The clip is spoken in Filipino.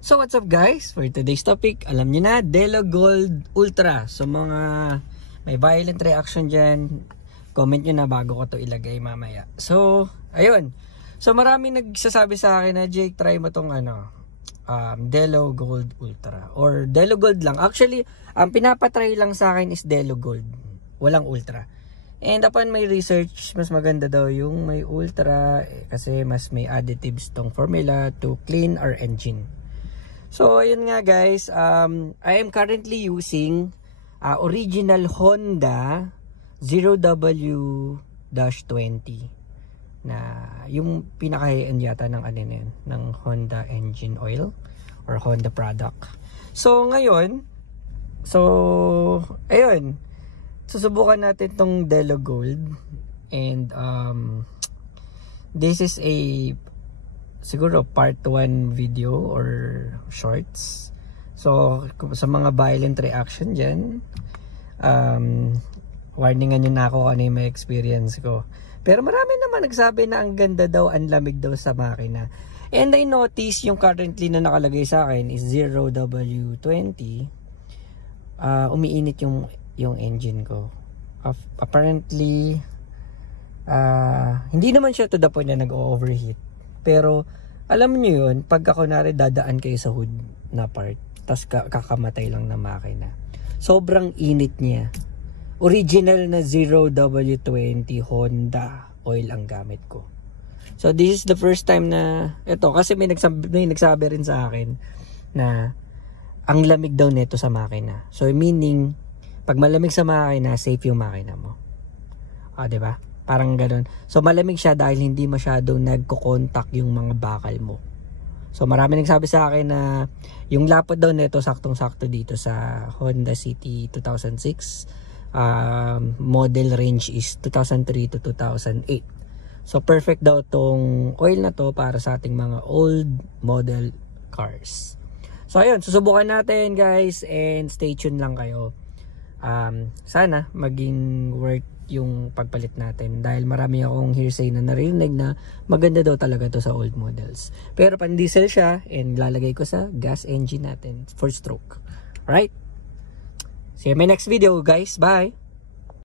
So what's up guys? For today's topic, alam niyo na, Delo Gold Ultra. So mga may violent reaction dyan, comment nyo na bago ko to ilagay mamaya. So, ayun. So marami nagsasabi sa akin na Jake, try mo tong Delo Gold Ultra. Or Delo Gold lang. Actually, ang pinapatry lang sa akin is Delo Gold. Walang Ultra. And upon my research, mas maganda daw yung may Ultra kasi mas may additives tong formula to clean our engine. So, ayun nga guys, I am currently using original Honda 0W-20 na yung pinaka-high-end yata ng ano na yun, ng Honda engine oil or Honda product. So, ngayon, ayun, susubukan natin tong Delo Gold and this is a siguro part 1 video or shorts. So sa mga violent reaction dyan, warningan nyo na ako ano yung may experience ko. Pero marami naman nagsabi na ang ganda daw, ang lamig daw sa makina. And I notice yung currently na nakalagay sa akin is 0W20. Umiinit yung engine ko. Apparently hindi naman siya to the point na nag-overheat. Pero alam niyo yun, pagka kunwari dadaan kayo sa hood na part, tas kakamatay lang na makina. Sobrang init niya. Original na 0W20 Honda oil ang gamit ko. So this is the first time na ito, kasi may nagsabi rin sa akin na ang lamig daw nito sa makina. So meaning, pag malamig sa makina, safe yung makina mo. Diba? Parang ganun. So malamig siya dahil hindi masyadong nagko-contact yung mga bakal mo. So marami nagsabi sa akin na yung lapot daw nito saktong-sakto dito sa Honda City 2006. Model range is 2003 to 2008. So perfect daw tong oil na to para sa ating mga old model cars. So ayun, susubukan natin guys and stay tuned lang kayo. Sana maging worth yung pagpalit natin dahil marami akong hearsay na narinig na maganda daw talaga to sa old models. Pero pan diesel siya and lalagay ko sa gas engine natin for stroke. Right? See you in my next video guys. Bye!